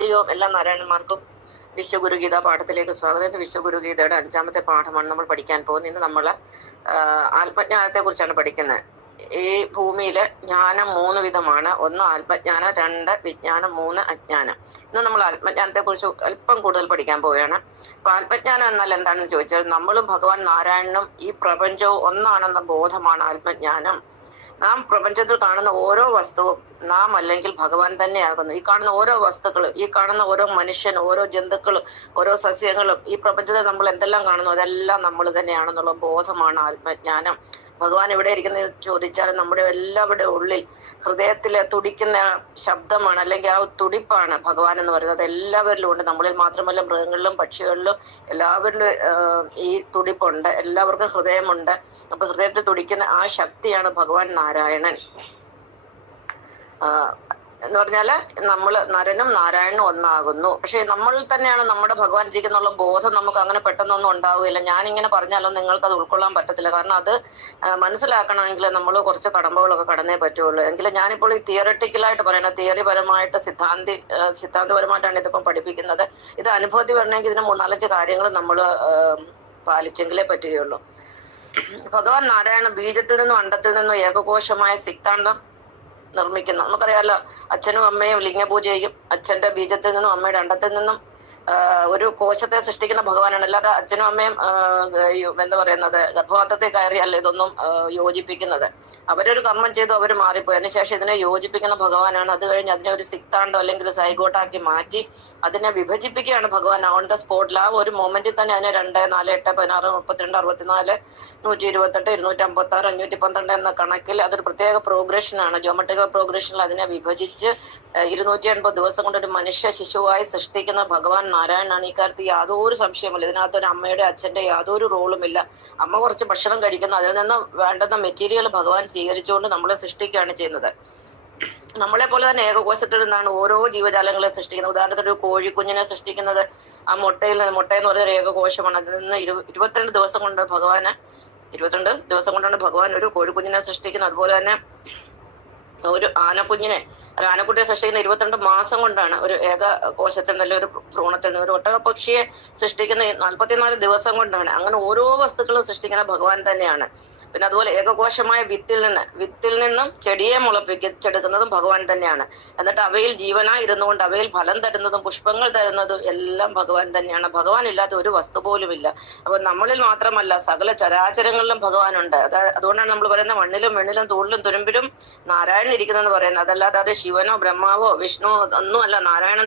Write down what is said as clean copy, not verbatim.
ദൈവം എല്ലാ നാരായണന്മാർക്കും വിശ്വഗുരുഗീത പാഠത്തിലേക്ക് സ്വാഗതം. ഇത് വിശ്വഗുരുഗീതയുടെ 5ാമത്തെ പാഠമാണ് നമ്മൾ പഠിക്കാൻ പോകുന്നത്. ഇന്ന് നമ്മൾ ആത്മജ്ഞാനത്തെ കുറിച്ചാണ് പഠിക്കുന്നത്. ഈ ഭൂമിയില് ജ്ഞാനം 3 വിധമാണ്. 1 ആത്മജ്ഞാനം, 2 വിജ്ഞാനം, 3 അജ്ഞാനം. ഇന്ന് നമ്മൾ ആത്മജ്ഞാനത്തെ കുറിച്ച് അല്പം കൂടുതൽ പഠിക്കാൻ പോവുകയാണ്. അപ്പൊ ആത്മജ്ഞാനം എന്നാൽ എന്താണെന്ന് ചോദിച്ചാൽ, നമ്മളും ഭഗവാൻ നാരായണനും ഈ പ്രപഞ്ചവും ഒന്നാണെന്ന ബോധമാണ് ആത്മജ്ഞാനം. നാം പ്രപഞ്ചത്തിൽ കാണുന്ന ഓരോ വസ്തുവും നാം അല്ലെങ്കിൽ ഭഗവാൻ തന്നെയാകുന്നു. ഈ കാണുന്ന ഓരോ വസ്തുക്കളും, ഈ കാണുന്ന ഓരോ മനുഷ്യനും, ഓരോ ജന്തുക്കളും, ഓരോ സസ്യങ്ങളും, ഈ പ്രപഞ്ചത്തിൽ നമ്മൾ എന്തെല്ലാം കാണുന്നു അതെല്ലാം നമ്മൾ തന്നെയാണെന്നുള്ള ബോധമാണ് ആത്മജ്ഞാനം. ഭഗവാൻ എവിടെ ഇരിക്കുന്നത് ചോദിച്ചാൽ നമ്മുടെ എല്ലാവരുടെ ഉള്ളിൽ ഹൃദയത്തിലെ തുടിക്കുന്ന ശബ്ദമാണ്, അല്ലെങ്കിൽ ആ തുടിപ്പാണ് ഭഗവാൻ എന്ന് പറയുന്നത്. എല്ലാവരിലും ഉണ്ട്. നമ്മളിൽ മാത്രമല്ല, മൃഗങ്ങളിലും പക്ഷികളിലും എല്ലാവരിലും ഈ തുടിപ്പുണ്ട്. എല്ലാവർക്കും ഹൃദയമുണ്ട്. അപ്പൊ ഹൃദയത്തിൽ തുടിക്കുന്ന ആ ശക്തിയാണ് ഭഗവാൻ നാരായണൻ. എന്ന് പറഞ്ഞാല് നമ്മള് നരനും നാരായണനും ഒന്നാകുന്നു. പക്ഷെ നമ്മളിൽ തന്നെയാണ് നമ്മുടെ ഭഗവാൻ ഇരിക്കുന്നുള്ള ബോധം നമുക്ക് അങ്ങനെ പെട്ടെന്നൊന്നും ഉണ്ടാവുകയില്ല. ഞാനിങ്ങനെ പറഞ്ഞാലോ നിങ്ങൾക്ക് അത് ഉൾക്കൊള്ളാൻ പറ്റത്തില്ല. കാരണം അത് മനസ്സിലാക്കണമെങ്കിൽ നമ്മൾ കുറച്ച് കടമ്പകളൊക്കെ കടന്നേ പറ്റുള്ളൂ. എങ്കിലും ഞാനിപ്പോൾ ഈ തിയറട്ടിക്കലായിട്ട് പറയണ, തിയറിപരമായിട്ട് സിദ്ധാന്തപരമായിട്ടാണ് ഇതിപ്പം പഠിപ്പിക്കുന്നത്. ഇത് അനുഭവത്തിൽ വരണമെങ്കിൽ ഇതിന് 3-4 കാര്യങ്ങൾ നമ്മൾ പാലിച്ചെങ്കിലേ പറ്റുകയുള്ളൂ. ഭഗവാൻ നാരായണ ബീജത്തിൽ നിന്നും അണ്ടത്തിൽ നിന്നും ഏകകോശമായ സിദ്ധാന്തം നിർമ്മിക്കുന്നു. നമുക്കറിയാലോ, അച്ഛനും അമ്മയും ലിംഗപൂജ ചെയ്യും. അച്ഛന്റെ ബീജത്തിൽ നിന്നും അമ്മയുടെ അണ്ടത്തിൽ നിന്നും ഒരു കോശത്തെ സൃഷ്ടിക്കുന്ന ഭഗവാനാണ്. അല്ലാതെ അച്ഛനും അമ്മയും എന്താ പറയുന്നത്, ഗർഭപാത്രത്തിൽ കയറിയല്ല ഇതൊന്നും യോജിപ്പിക്കുന്നത്. അവരൊരു കർമ്മം ചെയ്തു, അവർ മാറിപ്പോയി. അതിനുശേഷം ഇതിനെ യോജിപ്പിക്കുന്ന ഭഗവാനാണ്. അത് കഴിഞ്ഞ് അതിനെ ഒരു സിക്താണ്ടോ അല്ലെങ്കിൽ ഒരു സൈഗോട്ടാക്കി മാറ്റി അതിനെ വിഭജിപ്പിക്കുകയാണ് ഭഗവാൻ ഓൺ ദ സ്പോട്ടിൽ. ആ ഒരു മൊമെന്റിൽ തന്നെ അതിനെ 2, 4, 8, 16, 32, 64, 128, 256, 512 എന്ന കണക്കിൽ അതൊരു പ്രത്യേക പ്രോഗ്രഷനാണ്. ജോമെട്രിക്കൽ പ്രോഗ്രഷനിൽ അതിനെ വിഭജിച്ച് 280 ദിവസം കൊണ്ട് ഒരു മനുഷ്യ ശിശുവായി സൃഷ്ടിക്കുന്ന ഭഗവാൻ നാരായണനാണ്. ഈ കാര്യത്തിൽ യാതൊരു സംശയമില്ല. ഇതിനകത്തൊരു അമ്മയുടെ അച്ഛന്റെ യാതൊരു റോളുമില്ല. അമ്മ കുറച്ച് ഭക്ഷണം കഴിക്കുന്നു, അതിൽ നിന്ന് വേണ്ടുന്ന മെറ്റീരിയൽ ഭഗവാൻ സ്വീകരിച്ചുകൊണ്ട് നമ്മളെ സൃഷ്ടിക്കുകയാണ് ചെയ്യുന്നത്. നമ്മളെ പോലെ തന്നെ ഏകകോശത്തിൽ നിന്നാണ് ഓരോ ജീവജാലങ്ങളെ സൃഷ്ടിക്കുന്നത്. ഉദാഹരണത്തിന് ഒരു കോഴിക്കുഞ്ഞിനെ സൃഷ്ടിക്കുന്നത് ആ മുട്ടയെന്ന് പറഞ്ഞൊരു ഏകകോശമാണ്. അതിൽ നിന്ന് 22 ദിവസം കൊണ്ട് 22 ദിവസം കൊണ്ടാണ് ഭഗവാൻ ഒരു കോഴിക്കുഞ്ഞിനെ സൃഷ്ടിക്കുന്നത്. അതുപോലെ തന്നെ ഒരു ആനക്കുട്ടിയെ സൃഷ്ടിക്കുന്ന 22 മാസം കൊണ്ടാണ്. ഒരു ഏക കോശത്തിൽ നിന്ന്, ഒരു ഭ്രൂണത്തിൽ നിന്ന്. ഒരു ഒട്ടകപ്പക്ഷിയെ സൃഷ്ടിക്കുന്ന 44 ദിവസം കൊണ്ടാണ്. അങ്ങനെ ഓരോ വസ്തുക്കളും സൃഷ്ടിക്കുന്ന ഭഗവാൻ തന്നെയാണ്. പിന്നെ അതുപോലെ ഏകകോശമായ വിത്തിൽ നിന്നും ചെടിയെ മുളപ്പിച്ചെടുക്കുന്നതും ഭഗവാൻ തന്നെയാണ്. എന്നിട്ട് അവയിൽ ജീവനായി ഇരുന്നുകൊണ്ട് അവയിൽ ഫലം തരുന്നതും പുഷ്പങ്ങൾ തരുന്നതും എല്ലാം ഭഗവാൻ തന്നെയാണ്. ഭഗവാൻ ഇല്ലാത്ത ഒരു വസ്തു പോലും ഇല്ല. അപ്പൊ നമ്മളിൽ മാത്രമല്ല, സകല ചരാചരങ്ങളിലും ഭഗവാനുണ്ട്. അതുകൊണ്ടാണ് നമ്മൾ പറയുന്നത് മണ്ണിലും വെണ്ണിലും തൂണിലും തുരുമ്പിലും നാരായണൻ ഇരിക്കുന്നെന്ന് പറയുന്നത്. അതല്ലാതെ അത് ശിവനോ ബ്രഹ്മാവോ വിഷ്ണുവോ ഒന്നുമല്ല. നാരായണൻ